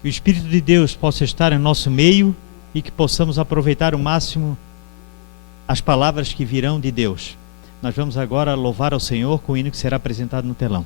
Que o Espírito de Deus possa estar em nosso meio e que possamos aproveitar o máximo as palavras que virão de Deus. Nós vamos agora louvar ao Senhor com o hino que será apresentado no telão.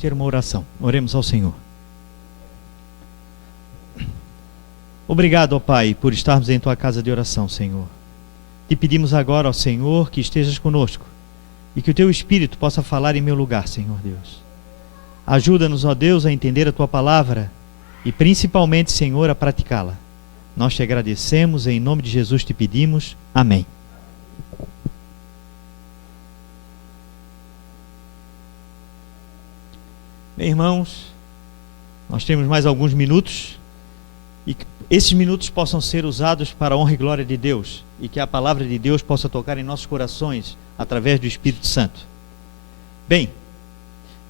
Ter uma oração. Oremos ao Senhor. Obrigado, ó Pai, por estarmos em Tua casa de oração, Senhor. Te pedimos agora, ó Senhor, que estejas conosco e que o Teu Espírito possa falar em meu lugar, Senhor Deus. Ajuda-nos, ó Deus, a entender a Tua palavra e principalmente, Senhor, a praticá-la. Nós te agradecemos, em nome de Jesus te pedimos. Amém. Bem, irmãos, nós temos mais alguns minutos e que esses minutos possam ser usados para a honra e glória de Deus e que a palavra de Deus possa tocar em nossos corações através do Espírito Santo. Bem,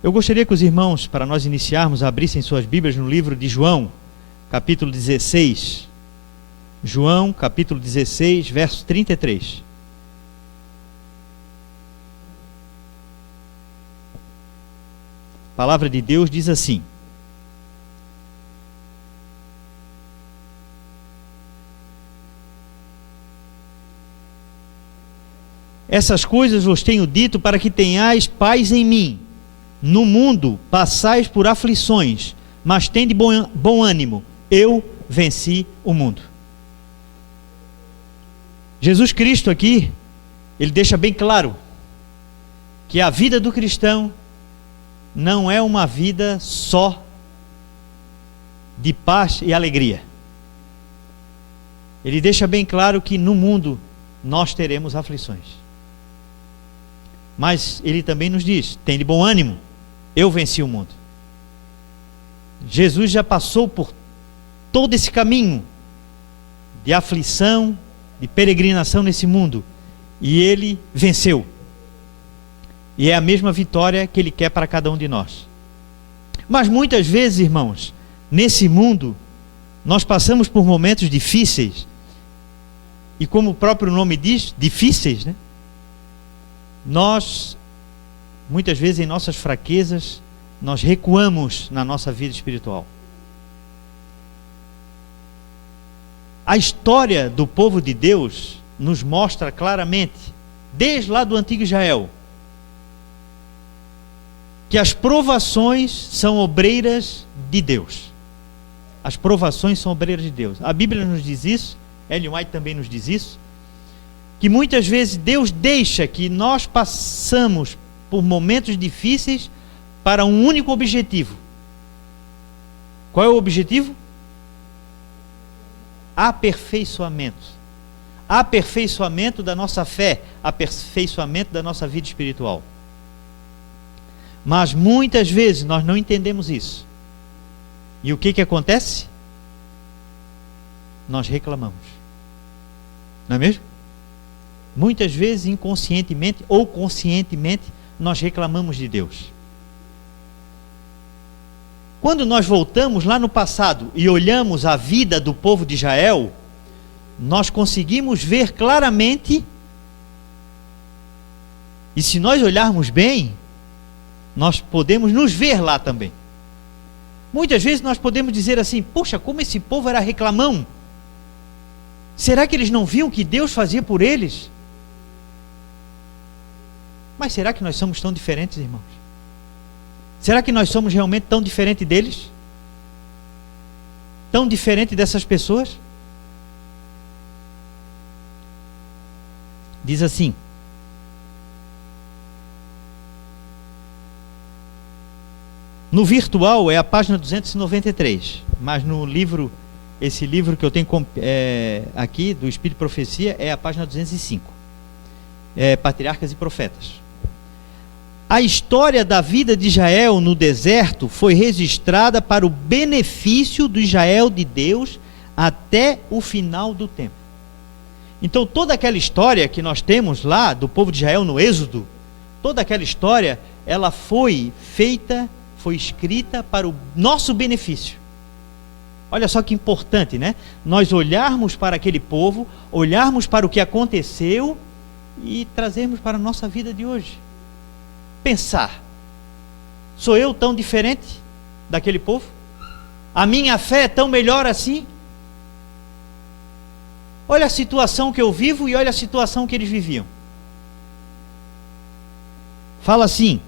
eu gostaria que os irmãos, para nós iniciarmos, abrissem suas Bíblias no livro de João, capítulo 16. João, capítulo 16, verso 33. A palavra de Deus diz assim: essas coisas vos tenho dito para que tenhais paz em mim. No mundo passais por aflições, mas tende bom ânimo. Eu venci o mundo. Jesus Cristo aqui, ele deixa bem claro que a vida do cristão não é uma vida só de paz e alegria. Ele deixa bem claro que no mundo nós teremos aflições. Mas ele também nos diz: tem de bom ânimo, eu venci o mundo. Jesus já passou por todo esse caminho de aflição, de peregrinação nesse mundo, e ele venceu. E é a mesma vitória que ele quer para cada um de nós. Mas muitas vezes, irmãos, nesse mundo nós passamos por momentos difíceis, e como o próprio nome diz, difíceis, né? Nós, muitas vezes em nossas fraquezas, nós recuamos na nossa vida espiritual. A história do povo de Deus nos mostra claramente, desde lá do antigo Israel, que as provações são obreiras de Deus. As provações são obreiras de Deus. A Bíblia nos diz isso, Ellen White também nos diz isso, que muitas vezes Deus deixa que nós passamos por momentos difíceis para um único objetivo. Qual é o objetivo? Aperfeiçoamento. Aperfeiçoamento da nossa fé, aperfeiçoamento da nossa vida espiritual. Mas muitas vezes nós não entendemos isso. E o que acontece? Nós reclamamos. Não é mesmo? Muitas vezes, inconscientemente ou conscientemente, nós reclamamos de Deus. Quando nós voltamos lá no passado e olhamos a vida do povo de Israel, nós conseguimos ver claramente, e se nós olharmos bem, nós podemos nos ver lá também. Muitas vezes nós podemos dizer assim: poxa, como esse povo era reclamão. Será que eles não viam o que Deus fazia por eles? Mas será que nós somos tão diferentes, irmãos? Será que nós somos realmente tão diferentes deles? Tão diferente dessas pessoas? Diz assim: no virtual é a página 293, mas no livro, esse livro que eu tenho aqui, do Espírito de Profecia, é a página 205. Patriarcas e Profetas. A história da vida de Israel no deserto foi registrada para o benefício do Israel de Deus até o final do tempo. Então toda aquela história que nós temos lá do povo de Israel no Êxodo, toda aquela história, ela foi feita, foi escrita para o nosso benefício. Olha só que importante, né? Nós olharmos para aquele povo, olharmos para o que aconteceu e trazermos para a nossa vida de hoje. Pensar: sou eu tão diferente daquele povo? A minha fé é tão melhor assim? Olha a situação que eu vivo e olha a situação que eles viviam. Fala assim: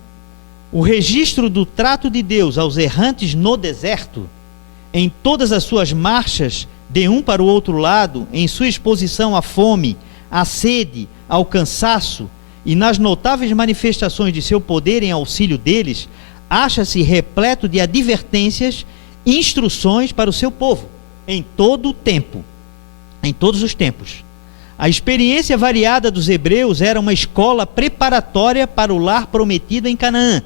o registro do trato de Deus aos errantes no deserto, em todas as suas marchas de um para o outro lado, em sua exposição à fome, à sede, ao cansaço, e nas notáveis manifestações de seu poder em auxílio deles, acha-se repleto de advertências e instruções para o seu povo, em todo o tempo, em todos os tempos. A experiência variada dos hebreus era uma escola preparatória para o lar prometido em Canaã.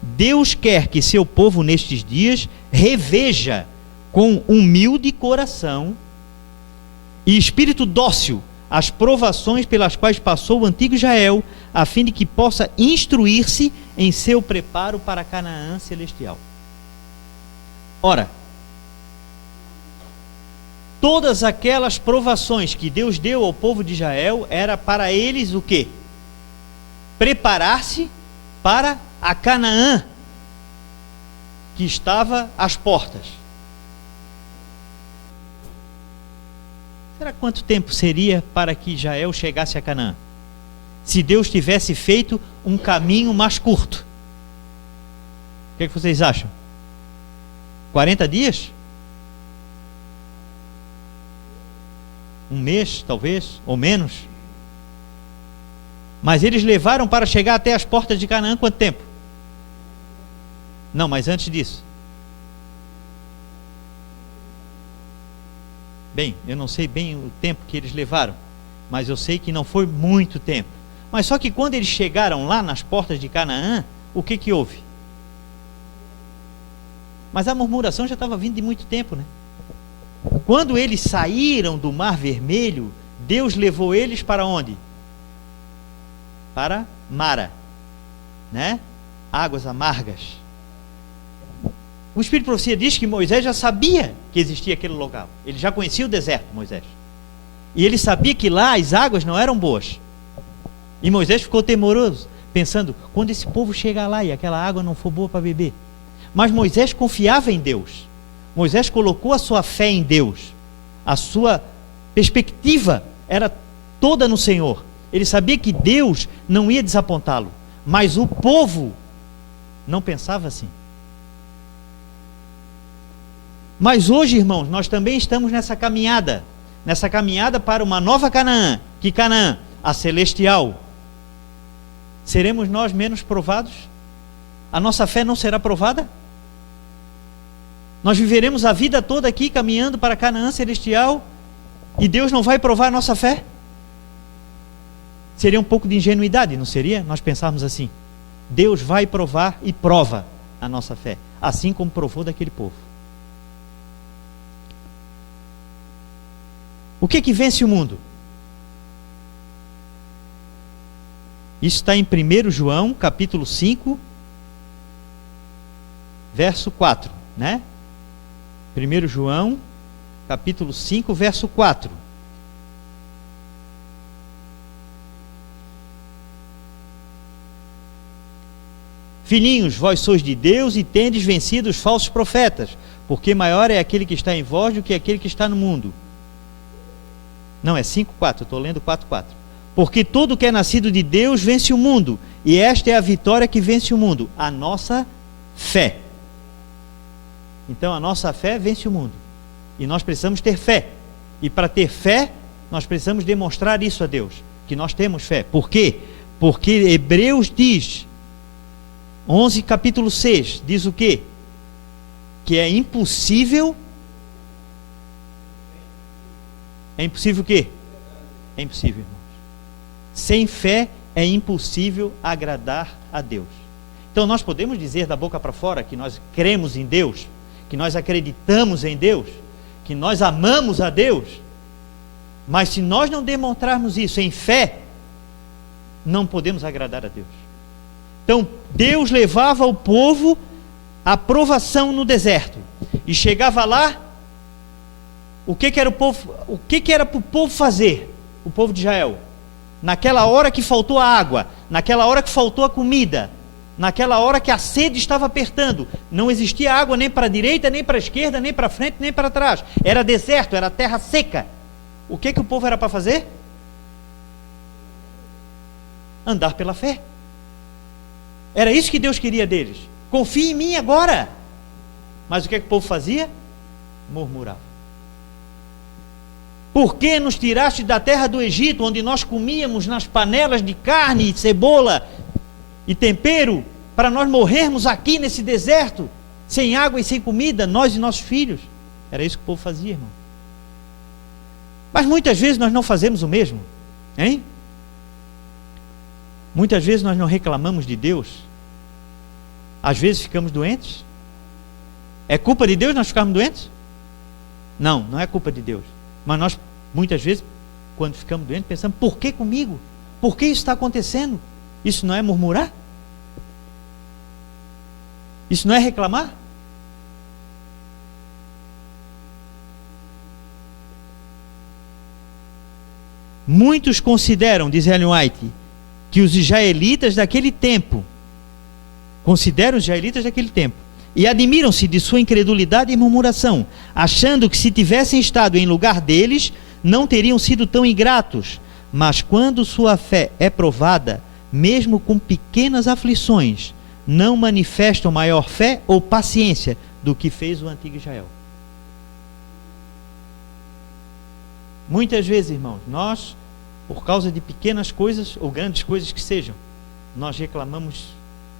Deus quer que seu povo nestes dias reveja com humilde coração e espírito dócil as provações pelas quais passou o antigo Israel, a fim de que possa instruir-se em seu preparo para Canaã celestial. Ora, todas aquelas provações que Deus deu ao povo de Israel, era para eles o quê? Preparar-se para a Canaã, que estava às portas. Será quanto tempo seria para que Israel chegasse a Canaã? Se Deus tivesse feito um caminho mais curto. O que vocês acham? 40 dias? Um mês, talvez, ou menos? Mas eles levaram para chegar até as portas de Canaã quanto tempo? Não, mas antes disso. Bem, eu não sei bem o tempo que eles levaram, mas eu sei que não foi muito tempo. Mas só que quando eles chegaram lá nas portas de Canaã, o que que houve? Mas a murmuração já estava vindo de muito tempo, né? Quando eles saíram do Mar Vermelho, Deus levou eles para onde? Para Mara, né? Águas amargas. O Espírito de Profecia diz que Moisés já sabia que existia aquele local. Ele já conhecia o deserto, Moisés. E ele sabia que lá as águas não eram boas. E Moisés ficou temoroso, pensando, quando esse povo chegar lá e aquela água não for boa para beber. Mas Moisés confiava em Deus. Moisés colocou a sua fé em Deus. A sua perspectiva era toda no Senhor. Ele sabia que Deus não ia desapontá-lo. Mas o povo não pensava assim. Mas hoje, irmãos, nós também estamos nessa caminhada para uma nova Canaã. Que Canaã? A celestial. Seremos nós menos provados? A nossa fé não será provada? Nós viveremos a vida toda aqui caminhando para Canaã celestial e Deus não vai provar a nossa fé? Seria um pouco de ingenuidade, não seria? Nós pensarmos assim. Deus vai provar e prova a nossa fé, assim como provou daquele povo. O que vence o mundo? Isso está em 1 João, capítulo 5, verso 4, né? 1 João, capítulo 5, verso 4. Filhinhos, vós sois de Deus e tendes vencido os falsos profetas, porque maior é aquele que está em vós do que aquele que está no mundo. Não, é 5:4, eu estou lendo 4:4. Porque todo que é nascido de Deus vence o mundo, e esta é a vitória que vence o mundo, a nossa fé. Então a nossa fé vence o mundo, e nós precisamos ter fé, e para ter fé, nós precisamos demonstrar isso a Deus, que nós temos fé. Por quê? Porque Hebreus diz, 11 capítulo 6, diz o quê? Que é impossível. É impossível o quê? É impossível, irmãos. Sem fé é impossível agradar a Deus. Então nós podemos dizer da boca para fora que nós cremos em Deus, que nós acreditamos em Deus, que nós amamos a Deus, mas se nós não demonstrarmos isso em fé, não podemos agradar a Deus. Então Deus levava o povo à provação no deserto, e chegava lá, o que era para o povo fazer? O povo de Israel, naquela hora que faltou a água, naquela hora que faltou a comida, naquela hora que a sede estava apertando, não existia água nem para a direita, nem para a esquerda, nem para frente, nem para trás, era deserto, era terra seca. O que o povo era para fazer? Andar pela fé. Era isso que Deus queria deles. Confie em mim agora. Mas o que o povo fazia? Murmurava. Por que nos tiraste da terra do Egito, onde nós comíamos nas panelas de carne e cebola e tempero, para nós morrermos aqui nesse deserto, sem água e sem comida, nós e nossos filhos? Era isso que o povo fazia, irmão. Mas muitas vezes nós não fazemos o mesmo, hein? Muitas vezes nós não reclamamos de Deus. Às vezes ficamos doentes. É culpa de Deus nós ficarmos doentes? Não, não é culpa de Deus. Mas nós, muitas vezes, quando ficamos doentes, pensamos, por que comigo? Por que isso está acontecendo? Isso não é murmurar? Isso não é reclamar? Muitos consideram, diz Ellen White, que os israelitas daquele tempo, e admiram-se de sua incredulidade e murmuração, achando que se tivessem estado em lugar deles, não teriam sido tão ingratos. Mas quando sua fé é provada, mesmo com pequenas aflições, não manifestam maior fé ou paciência do que fez o antigo Israel. Muitas vezes, irmãos, nós, por causa de pequenas coisas ou grandes coisas que sejam, nós reclamamos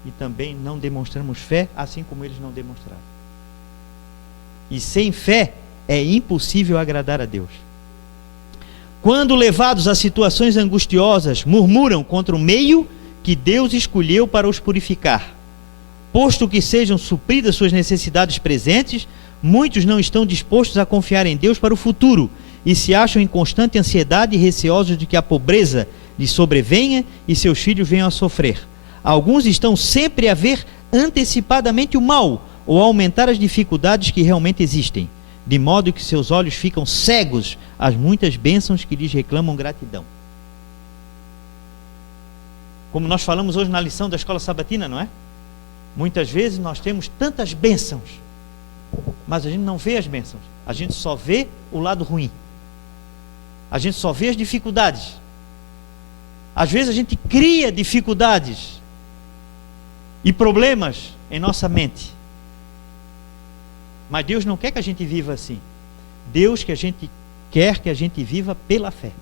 e também não demonstramos fé, assim como eles não demonstraram. E sem fé é impossível agradar a Deus. Quando levados a situações angustiosas, murmuram contra o meio que Deus escolheu para os purificar. Posto que sejam supridas suas necessidades presentes, muitos não estão dispostos a confiar em Deus para o futuro e se acham em constante ansiedade e receosos de que a pobreza lhes sobrevenha e seus filhos venham a sofrer. Alguns estão sempre a ver antecipadamente o mal ou a aumentar as dificuldades que realmente existem, de modo que seus olhos ficam cegos às muitas bênçãos que lhes reclamam gratidão. Como nós falamos hoje na lição da escola sabatina, não é? Muitas vezes nós temos tantas bênçãos, mas a gente não vê as bênçãos, a gente só vê o lado ruim, a gente só vê as dificuldades. Às vezes a gente cria dificuldades e problemas em nossa mente, mas Deus não quer que a gente viva assim. Deus quer que a gente viva pela fé,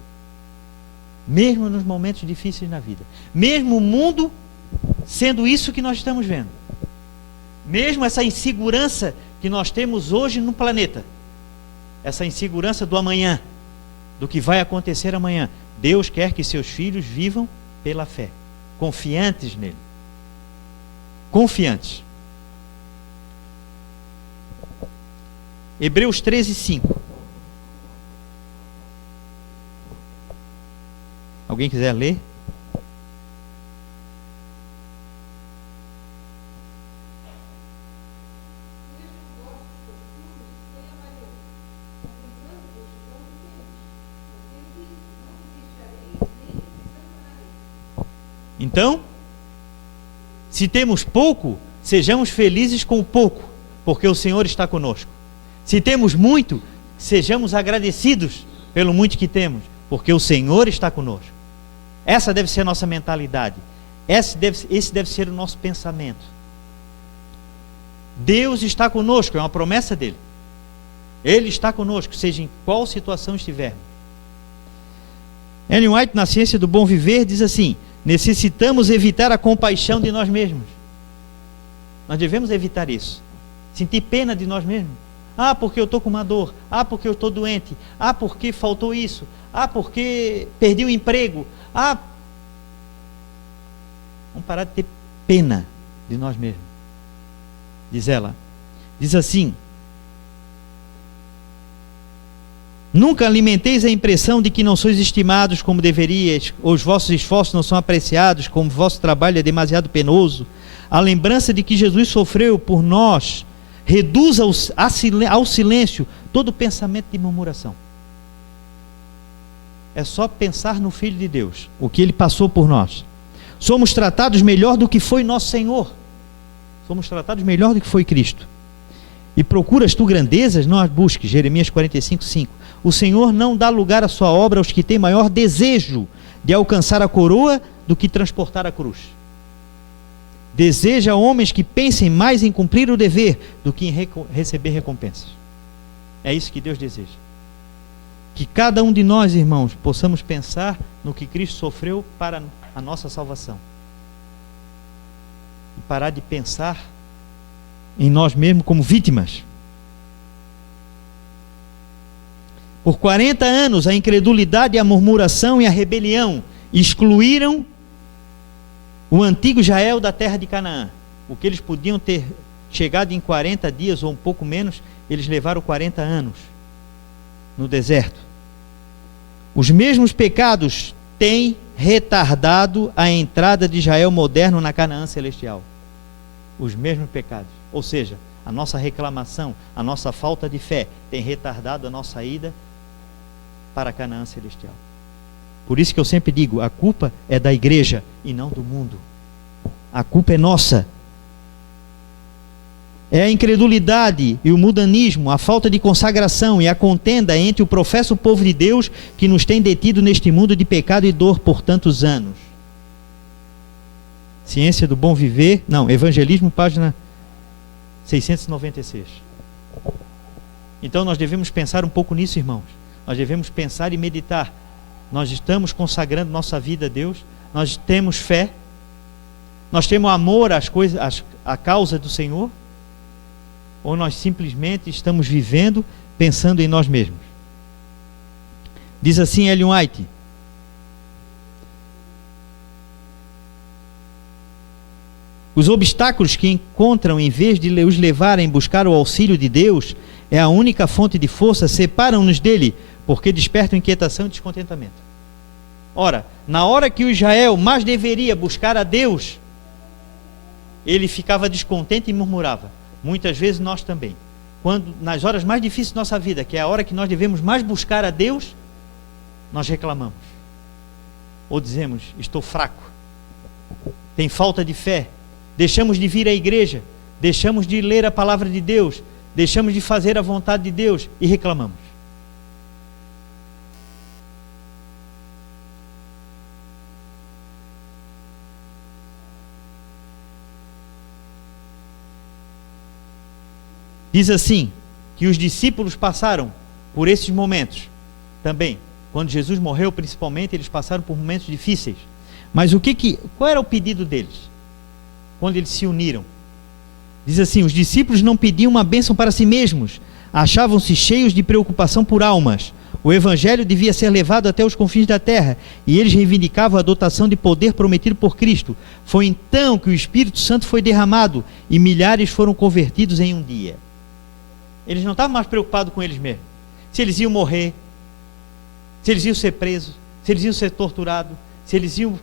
mesmo nos momentos difíceis na vida, mesmo o mundo sendo isso que nós estamos vendo, mesmo essa insegurança que nós temos hoje no planeta, essa insegurança do amanhã, do que vai acontecer amanhã. Deus quer que seus filhos vivam pela fé, confiantes nele, confiantes. Hebreus 13:5. Alguém quiser ler? Então, se temos pouco, sejamos felizes com o pouco, porque o Senhor está conosco. Se temos muito, sejamos agradecidos pelo muito que temos, porque o Senhor está conosco. Essa deve ser a nossa mentalidade. Esse deve ser o nosso pensamento. Deus está conosco, é uma promessa dele. Ele está conosco, seja em qual situação estivermos. Ellen White, na Ciência do Bom Viver, diz assim: necessitamos evitar a compaixão de nós mesmos. Nós devemos evitar isso. Sentir pena de nós mesmos. Ah, porque eu estou com uma dor. Ah, porque eu estou doente. Ah, porque faltou isso. Ah, porque perdi o emprego. Ah, vamos parar de ter pena de nós mesmos. Diz ela. Diz assim: nunca alimenteis a impressão de que não sois estimados como deverias, ou os vossos esforços não são apreciados, como o vosso trabalho é demasiado penoso. A lembrança de que Jesus sofreu por nós reduz ao silêncio todo pensamento de murmuração. É só pensar no Filho de Deus, o que Ele passou por nós. Somos tratados melhor do que foi nosso Senhor. Somos tratados melhor do que foi Cristo. E procuras tu grandezas, não as busques. Jeremias 45:5. O Senhor não dá lugar à sua obra aos que têm maior desejo de alcançar a coroa do que transportar a cruz. Deseja homens que pensem mais em cumprir o dever do que em receber recompensas. É isso que Deus deseja. Que cada um de nós, irmãos, possamos pensar no que Cristo sofreu para a nossa salvação. E parar de pensar em nós mesmos como vítimas. Por 40 anos, a incredulidade, a murmuração e a rebelião excluíram o antigo Israel da terra de Canaã. O que eles podiam ter chegado em 40 dias ou um pouco menos, eles levaram 40 anos no deserto. Os mesmos pecados têm retardado a entrada de Israel moderno na Canaã celestial. Os mesmos pecados. Ou seja, a nossa reclamação, a nossa falta de fé tem retardado a nossa ida para a Canaã celestial. Por isso que eu sempre digo, a culpa é da igreja e não do mundo. A culpa é nossa. É a incredulidade e o mundanismo, a falta de consagração e a contenda entre o professo povo de Deus que nos tem detido neste mundo de pecado e dor por tantos anos. Ciência do Bom Viver, Evangelismo, página 696. Então nós devemos pensar um pouco nisso, irmãos. Nós devemos pensar e meditar. Nós estamos consagrando nossa vida a Deus, nós temos fé, nós temos amor às coisas, à causa do Senhor, ou nós simplesmente estamos vivendo pensando em nós mesmos. Diz assim Ellen White: os obstáculos que encontram, em vez de os levarem a buscar o auxílio de Deus, é a única fonte de força, separam-nos dele, porque despertam inquietação e descontentamento. Ora, na hora que o Israel mais deveria buscar a Deus, ele ficava descontente e murmurava. Muitas vezes nós também. Quando, nas horas mais difíceis da nossa vida, que é a hora que nós devemos mais buscar a Deus, nós reclamamos. Ou dizemos, estou fraco, tem falta de fé, deixamos de vir à igreja, deixamos de ler a palavra de Deus, deixamos de fazer a vontade de Deus e reclamamos. Diz assim, que os discípulos passaram por esses momentos também. Quando Jesus morreu, principalmente, eles passaram por momentos difíceis. Mas qual era o pedido deles? Quando eles se uniram? Diz assim, os discípulos não pediam uma bênção para si mesmos, achavam-se cheios de preocupação por almas. O evangelho devia ser levado até os confins da terra, e eles reivindicavam a dotação de poder prometido por Cristo. Foi então que o Espírito Santo foi derramado, e milhares foram convertidos em um dia. Eles não estavam mais preocupados com eles mesmos. Se eles iam morrer, se eles iam ser presos, se eles iam ser torturados, se eles iam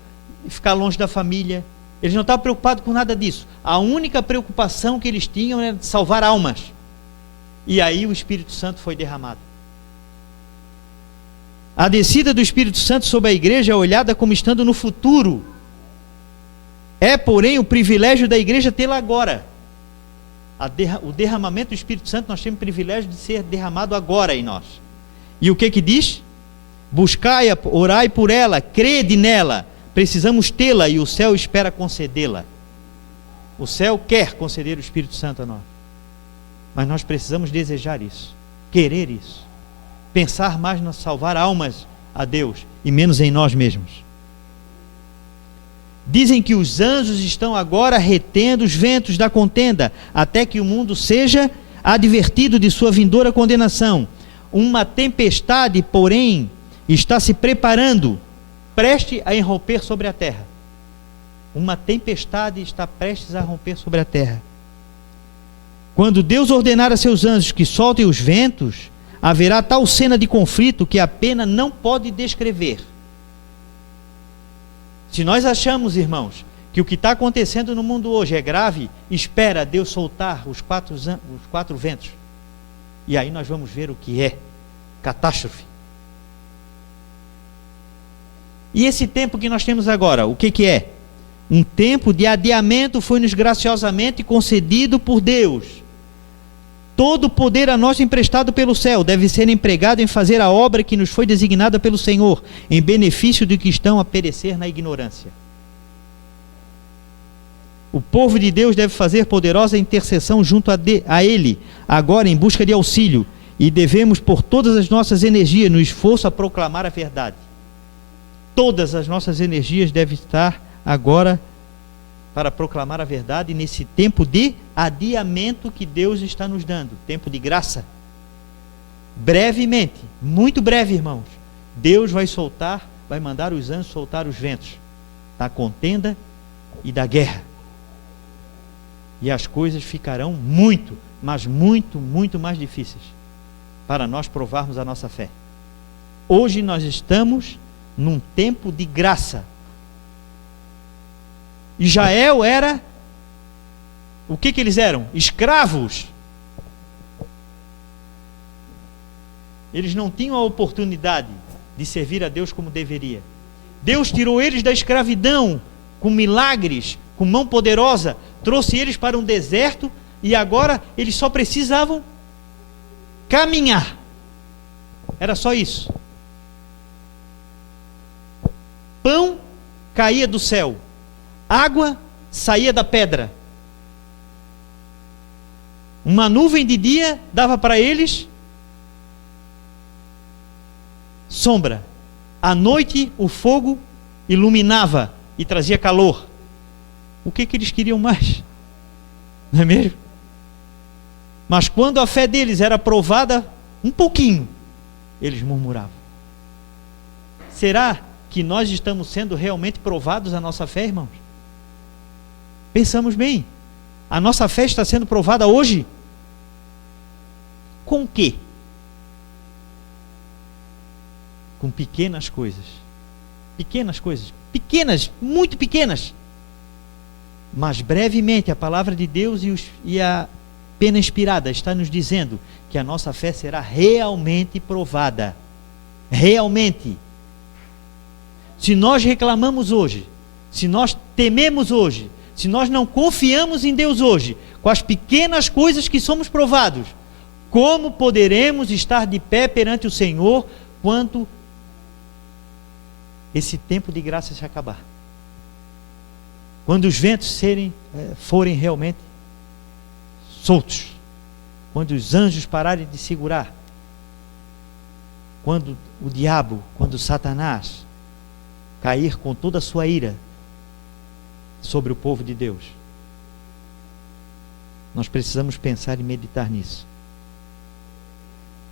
ficar longe da família. Eles não estavam preocupados com nada disso. A única preocupação que eles tinham era de salvar almas. E aí o Espírito Santo foi derramado. A descida do Espírito Santo sobre a igreja é olhada como estando no futuro. É, porém, o privilégio da igreja tê-la agora. O derramamento do Espírito Santo, nós temos o privilégio de ser derramado agora em nós. E o que diz? Buscai, orai por ela, crede nela. Precisamos tê-la e o céu espera concedê-la. O céu quer conceder o Espírito Santo a nós. Mas nós precisamos desejar isso, querer isso, pensar mais em salvar almas a Deus e menos em nós mesmos. Dizem que os anjos estão agora retendo os ventos da contenda, até que o mundo seja advertido de sua vindoura condenação. Uma tempestade, porém, está se preparando, preste a irromper sobre a terra. Uma tempestade está prestes a romper sobre a terra. Quando Deus ordenar a seus anjos que soltem os ventos, haverá tal cena de conflito que a pena não pode descrever. Se nós achamos, irmãos, que o que está acontecendo no mundo hoje é grave, espera Deus soltar os quatro ventos. E aí nós vamos ver o que é catástrofe. E esse tempo que nós temos agora, o que é? Um tempo de adiamento foi-nos graciosamente concedido por Deus. Todo o poder a nós emprestado pelo céu deve ser empregado em fazer a obra que nos foi designada pelo Senhor, em benefício de que estão a perecer na ignorância. O povo de Deus deve fazer poderosa intercessão junto a Ele, agora em busca de auxílio, e devemos por todas as nossas energias no esforço a proclamar a verdade. Todas as nossas energias devem estar agora para proclamar a verdade nesse tempo de adiamento que Deus está nos dando, tempo de graça. Brevemente, muito breve, irmãos, Deus vai mandar os anjos soltar os ventos da contenda e da guerra. E as coisas ficarão muito, mas muito, muito mais difíceis para nós provarmos a nossa fé. Hoje nós estamos num tempo de graça. Israel era, o que eles eram? Escravos. Eles não tinham a oportunidade de servir a Deus como deveria. Deus tirou eles da escravidão com milagres, com mão poderosa, trouxe eles para um deserto e agora eles só precisavam caminhar. Era só isso. Pão caía do céu, água saía da pedra. Uma nuvem de dia dava para eles sombra. À noite o fogo iluminava e trazia calor. O que eles queriam mais? Não é mesmo? Mas quando a fé deles era provada um pouquinho, eles murmuravam. Será que nós estamos sendo realmente provados a nossa fé, irmãos? Pensamos bem. A nossa fé está sendo provada hoje? Com o quê? Com pequenas coisas. Pequenas coisas. Pequenas, muito pequenas. Mas brevemente a palavra de Deus e a pena inspirada está nos dizendo que a nossa fé será realmente provada. Realmente. Se nós reclamamos hoje, se nós tememos hoje, se nós não confiamos em Deus hoje, com as pequenas coisas que somos provados, como poderemos estar de pé perante o Senhor quando esse tempo de graça se acabar? Quando os ventos forem realmente soltos, quando os anjos pararem de segurar, quando o diabo, quando Satanás cair com toda a sua ira sobre o povo de Deus, nós precisamos pensar e meditar nisso.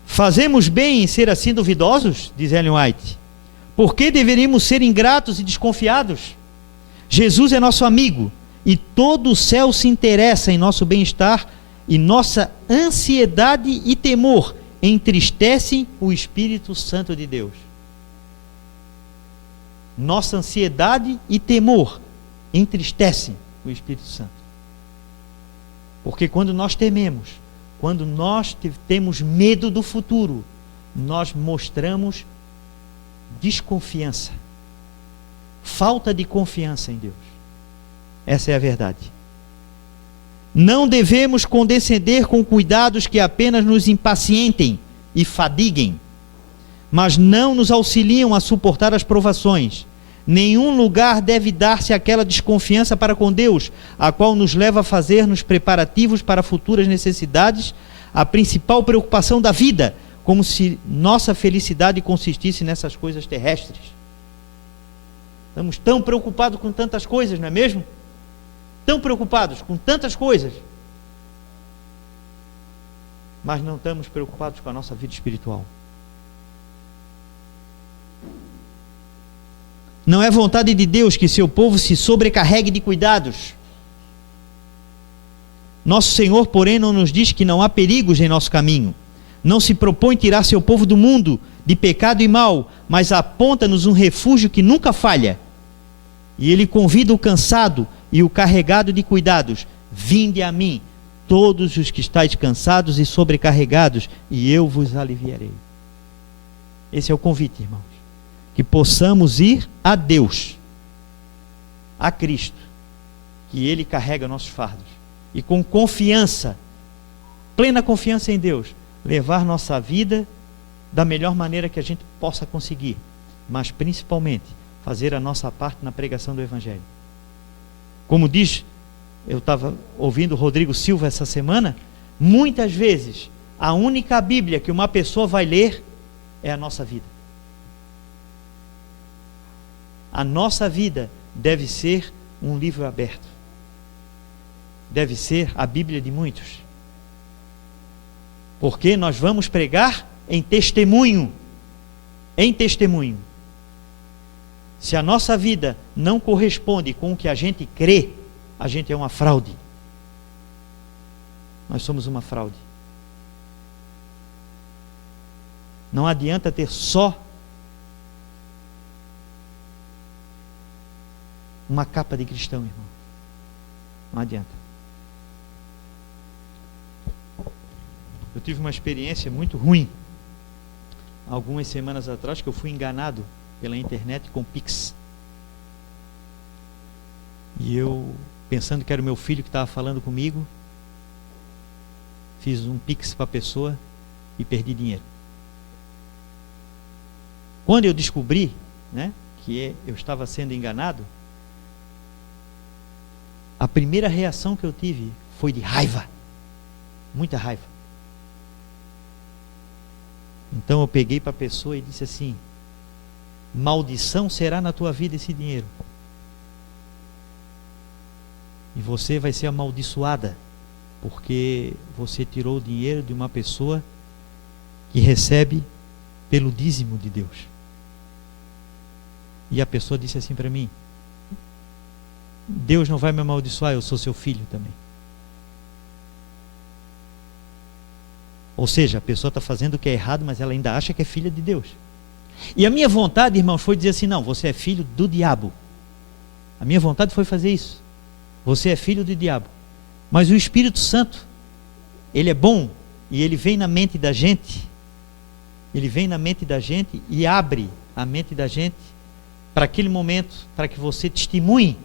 Fazemos bem em ser assim duvidosos? Diz Ellen White. Por que deveríamos ser ingratos e desconfiados? Jesus é nosso amigo e todo o céu se interessa em nosso bem-estar, e nossa ansiedade e temor entristecem o Espírito Santo de Deus. Nossa ansiedade e temor entristecem o Espírito Santo. Porque quando nós tememos, quando nós temos medo do futuro, nós mostramos desconfiança, falta de confiança em Deus. Essa é a verdade. Não devemos condescender com cuidados que apenas nos impacientem e fadiguem, mas não nos auxiliam a suportar as provações. Nenhum lugar deve dar-se àquela desconfiança para com Deus, a qual nos leva a fazer-nos preparativos para futuras necessidades, a principal preocupação da vida, como se nossa felicidade consistisse nessas coisas terrestres. Estamos tão preocupados com tantas coisas, não é mesmo? Tão preocupados com tantas coisas, mas não estamos preocupados com a nossa vida espiritual. Não é vontade de Deus que seu povo se sobrecarregue de cuidados. Nosso Senhor, porém, não nos diz que não há perigos em nosso caminho. Não se propõe tirar seu povo do mundo, de pecado e mal, mas aponta-nos um refúgio que nunca falha. E Ele convida o cansado e o carregado de cuidados: vinde a mim, todos os que estáis cansados e sobrecarregados, e eu vos aliviarei. Esse é o convite, irmãos. Que possamos ir a Deus, a Cristo, que Ele carrega nossos fardos, e com confiança, plena confiança em Deus, levar nossa vida da melhor maneira que a gente possa conseguir, mas principalmente fazer a nossa parte na pregação do Evangelho. Como diz, eu estava ouvindo o Rodrigo Silva essa semana, muitas vezes a única Bíblia que uma pessoa vai ler é a nossa vida. A nossa vida deve ser um livro aberto. Deve ser a Bíblia de muitos. Porque nós vamos pregar em testemunho. Em testemunho. Se a nossa vida não corresponde com o que a gente crê, a gente é uma fraude. Nós somos uma fraude. Não adianta ter só uma capa de cristão, irmão. Não adianta. Eu tive uma experiência muito ruim algumas semanas atrás, que eu fui enganado pela internet com Pix. E eu, pensando que era o meu filho que estava falando comigo, fiz um Pix para a pessoa e perdi dinheiro. Quando eu descobri, que eu estava sendo enganado, a primeira reação que eu tive foi de raiva, muita raiva. Então eu peguei para a pessoa e disse assim: maldição será na tua vida esse dinheiro, e você vai ser amaldiçoada, porque você tirou o dinheiro de uma pessoa que recebe pelo dízimo de Deus. E a pessoa disse assim para mim: Deus não vai me amaldiçoar, eu sou seu filho também. Ou seja, a pessoa está fazendo o que é errado, mas ela ainda acha que é filha de Deus. E a minha vontade, irmãos, foi dizer assim: não, você é filho do diabo. A minha vontade foi fazer isso. Você é filho do diabo. Mas o Espírito Santo, ele é bom, e ele vem na mente da gente. Ele vem na mente da gente e abre a mente da gente para aquele momento, para que você testemunhe.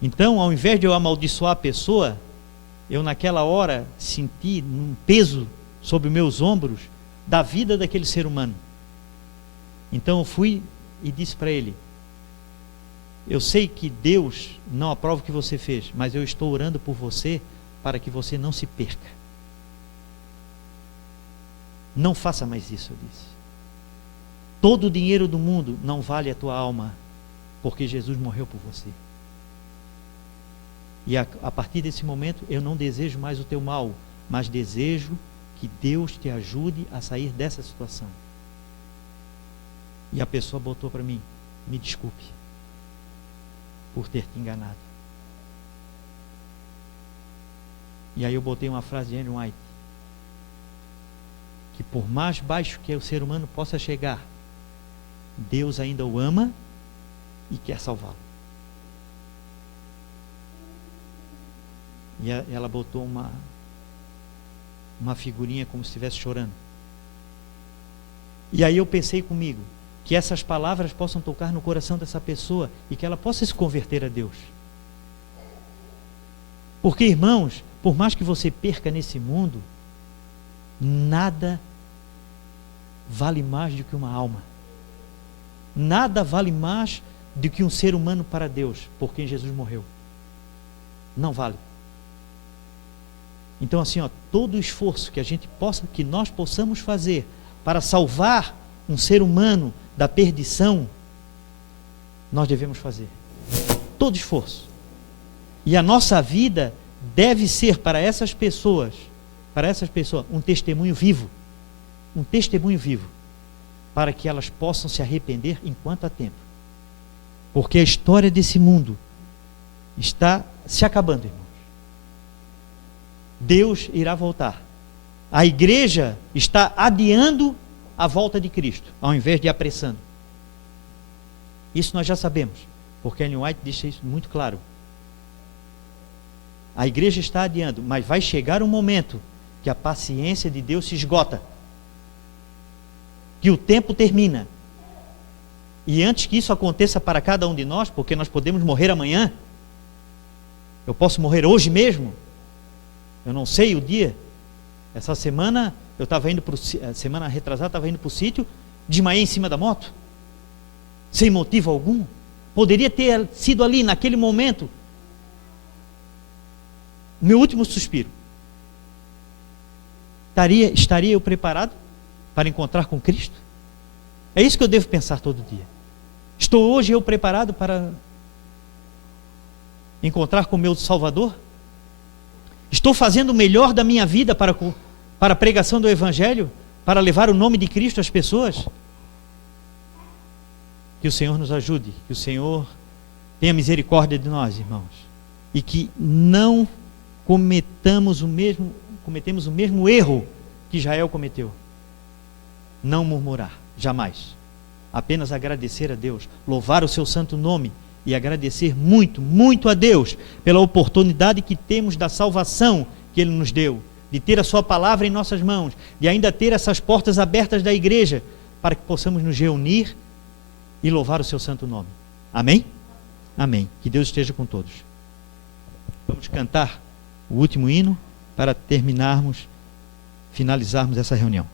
Então, ao invés de eu amaldiçoar a pessoa, eu naquela hora senti um peso sobre meus ombros da vida daquele ser humano. Então eu fui e disse para ele: eu sei que Deus não aprova o que você fez, mas eu estou orando por você para que você não se perca. Não faça mais isso, eu disse. Todo o dinheiro do mundo não vale a tua alma, porque Jesus morreu por você. E a partir desse momento eu não desejo mais o teu mal, mas desejo que Deus te ajude a sair dessa situação. E a pessoa botou para mim: me desculpe por ter te enganado. E aí eu botei uma frase de Ellen White: que por mais baixo que o ser humano possa chegar, Deus ainda o ama e quer salvá-lo. E ela botou uma figurinha como se estivesse chorando. E aí eu pensei comigo, que essas palavras possam tocar no coração dessa pessoa e que ela possa se converter a Deus. Porque, irmãos, por mais que você perca nesse mundo, nada vale mais do que uma alma. Nada vale mais do que um ser humano para Deus, por quem Jesus morreu. Não vale. Então, assim, todo o esforço que nós possamos fazer para salvar um ser humano da perdição, nós devemos fazer. Todo esforço. E a nossa vida deve ser para essas pessoas, um testemunho vivo. Um testemunho vivo. Para que elas possam se arrepender enquanto há tempo. Porque a história desse mundo está se acabando, irmãos. Deus irá voltar. A igreja está adiando a volta de Cristo, ao invés de apressando. Isso nós já sabemos, porque Ellen White deixa isso muito claro. A igreja está adiando, mas vai chegar um momento que a paciência de Deus se esgota, que o tempo termina. E antes que isso aconteça para cada um de nós, porque nós podemos morrer amanhã, eu posso morrer hoje mesmo, eu não sei o dia. Essa semana eu estava indo semana retrasada, estava indo para o sítio, desmaiei em cima da moto, sem motivo algum. Poderia ter sido ali, naquele momento, o meu último suspiro. Estaria eu preparado para encontrar com Cristo? É isso que eu devo pensar todo dia. Estou hoje eu preparado para encontrar com o meu Salvador? Estou fazendo o melhor da minha vida para a pregação do Evangelho? Para levar o nome de Cristo às pessoas? Que o Senhor nos ajude, que o Senhor tenha misericórdia de nós, irmãos, e que não cometemos o mesmo erro que Israel cometeu. Não murmurar, jamais. Apenas agradecer a Deus, louvar o seu santo nome e agradecer muito, muito a Deus pela oportunidade que temos da salvação que Ele nos deu, de ter a sua palavra em nossas mãos, de ainda ter essas portas abertas da igreja, para que possamos nos reunir e louvar o seu santo nome. Amém? Amém. Que Deus esteja com todos. Vamos cantar o último hino para finalizarmos essa reunião.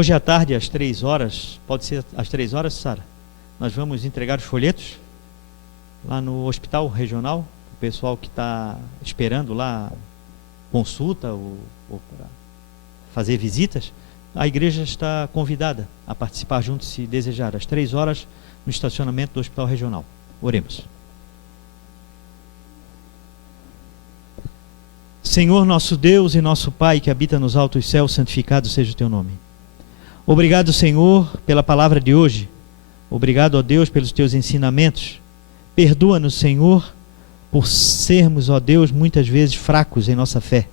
Hoje à tarde, às 3 horas, pode ser às 3 horas, Sara, nós vamos entregar os folhetos lá no hospital regional, o pessoal que está esperando lá consulta ou para fazer visitas. A igreja está convidada a participar junto, se desejar, às 3 horas, no estacionamento do hospital regional. Oremos. Senhor nosso Deus e nosso Pai, que habita nos altos céus, santificado seja o teu nome. Obrigado, Senhor, pela palavra de hoje. Obrigado, ó Deus, pelos teus ensinamentos. Perdoa-nos, Senhor, por sermos, ó Deus, muitas vezes fracos em nossa fé.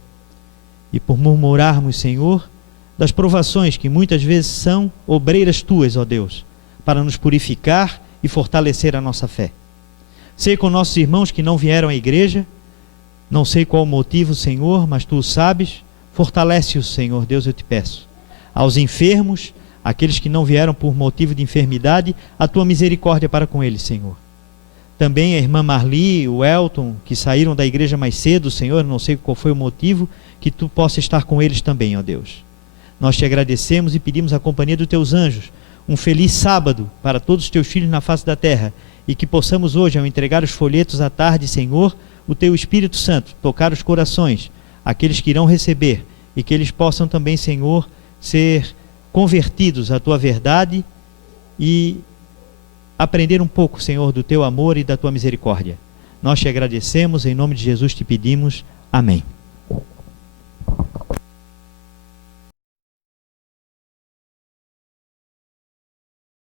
E por murmurarmos, Senhor, das provações que muitas vezes são obreiras tuas, ó Deus, para nos purificar e fortalecer a nossa fé. Sei com nossos irmãos que não vieram à igreja, não sei qual o motivo, Senhor, mas tu o sabes. Fortalece-os, Senhor Deus, eu te peço. Aos enfermos, aqueles que não vieram por motivo de enfermidade, a tua misericórdia para com eles, Senhor. Também a irmã Marli, o Elton, que saíram da igreja mais cedo, Senhor, não sei qual foi o motivo, que tu possa estar com eles também, ó Deus. Nós te agradecemos e pedimos a companhia dos teus anjos, um feliz sábado para todos os teus filhos na face da terra, e que possamos hoje, ao entregar os folhetos à tarde, Senhor, o teu Espírito Santo tocar os corações, aqueles que irão receber, e que eles possam também, Senhor, ser convertidos à tua verdade e aprender um pouco, Senhor, do teu amor e da tua misericórdia. Nós te agradecemos, em nome de Jesus te pedimos. Amém.